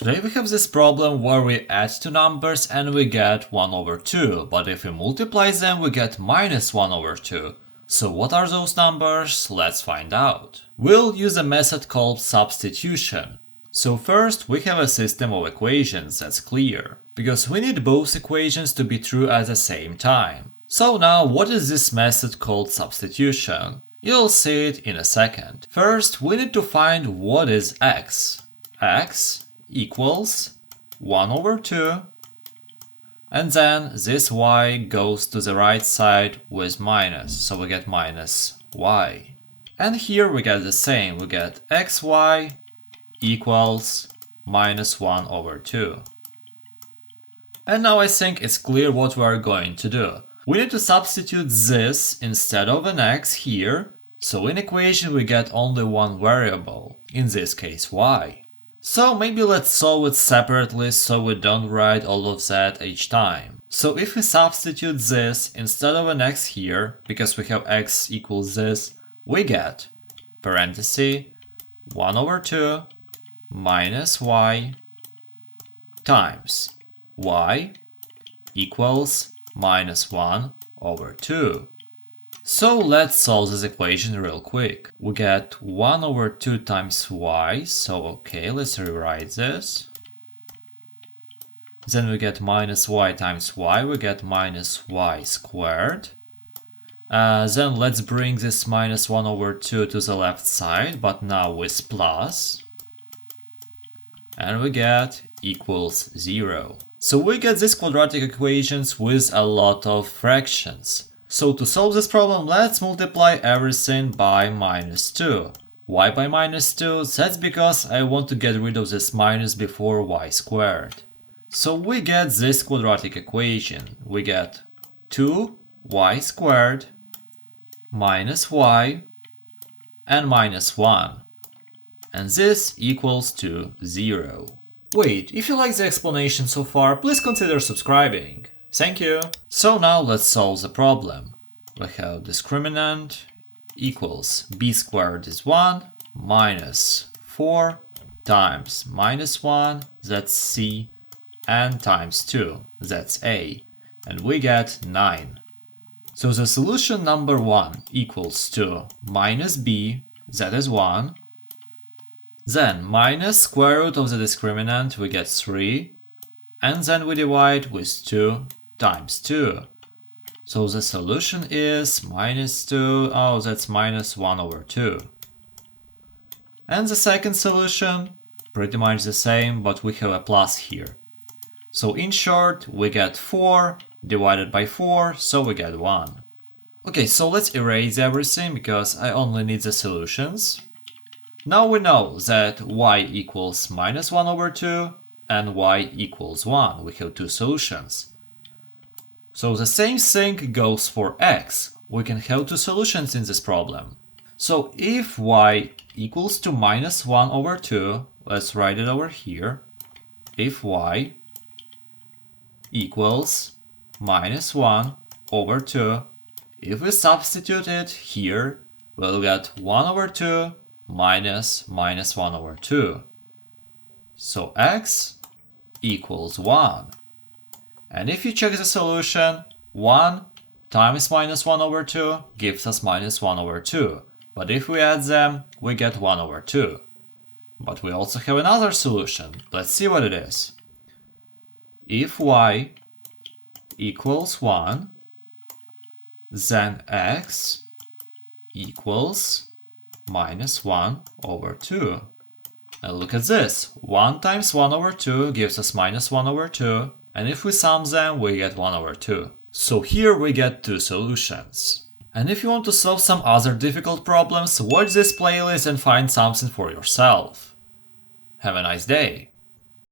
Today we have this problem where we add two numbers and we get 1 over 2, but if we multiply them we get minus 1 over 2. So what are those numbers? Let's find out. We'll use a method called substitution. So first we have a system of equations that's clear, because we need both equations to be true at the same time. So now what is this method called substitution? You'll see it in a second. First we need to find what is x. X equals 1 over 2, and then this y goes to the right side with minus, so we get minus y. And here we get the same, we get xy equals minus 1 over 2. And now I think it's clear what we are going to do. We need to substitute this instead of an x here, so in equation we get only one variable, in this case y. So maybe let's solve it separately so we don't write all of that each time. So if we substitute this instead of an x here, because we have x equals this, we get parenthesis 1 over 2 minus y times y equals minus 1 over 2. So let's solve this equation real quick. We get 1 over 2 times y, so okay, let's rewrite this. Then we get minus y times y, we get minus y squared. Then let's bring this minus 1 over 2 to the left side, but now with plus. And we get equals 0. So we get these quadratic equations with a lot of fractions. So to solve this problem, let's multiply everything by minus 2. Why by minus 2? That's because I want to get rid of this minus before y squared. So we get this quadratic equation. We get 2y squared minus y and minus 1. And this equals to 0. Wait, if you like the explanation so far, please consider subscribing. Thank you. So now let's solve the problem. We have discriminant equals b squared is 1 minus 4 times minus 1, that's c, and times 2, that's a. And we get 9. So the solution number 1 equals to minus b, that is 1. Then minus square root of the discriminant, we get 3. And then we divide with 2 times 2. So the solution is minus 2, oh that's minus 1 over 2. And the second solution, pretty much the same, but we have a plus here. So in short, we get 4 divided by 4, so we get 1. Okay, so let's erase everything because I only need the solutions. Now we know that y equals minus 1 over 2 and y equals 1. We have two solutions. So the same thing goes for x. We can have two solutions in this problem. So if y equals to minus 1 over 2, let's write it over here. If y equals minus 1 over 2, if we substitute it here, we'll get 1 over 2 minus minus 1 over 2. So x equals 1. And if you check the solution, 1 times minus 1 over 2 gives us minus 1 over 2. But if we add them, we get 1 over 2. But we also have another solution. Let's see what it is. If y equals 1, then x equals minus 1 over 2. And look at this. 1 times 1 over 2 gives us minus 1 over 2. And if we sum them, we get 1 over 2. So here we get two solutions. And if you want to solve some other difficult problems, watch this playlist and find something for yourself. Have a nice day!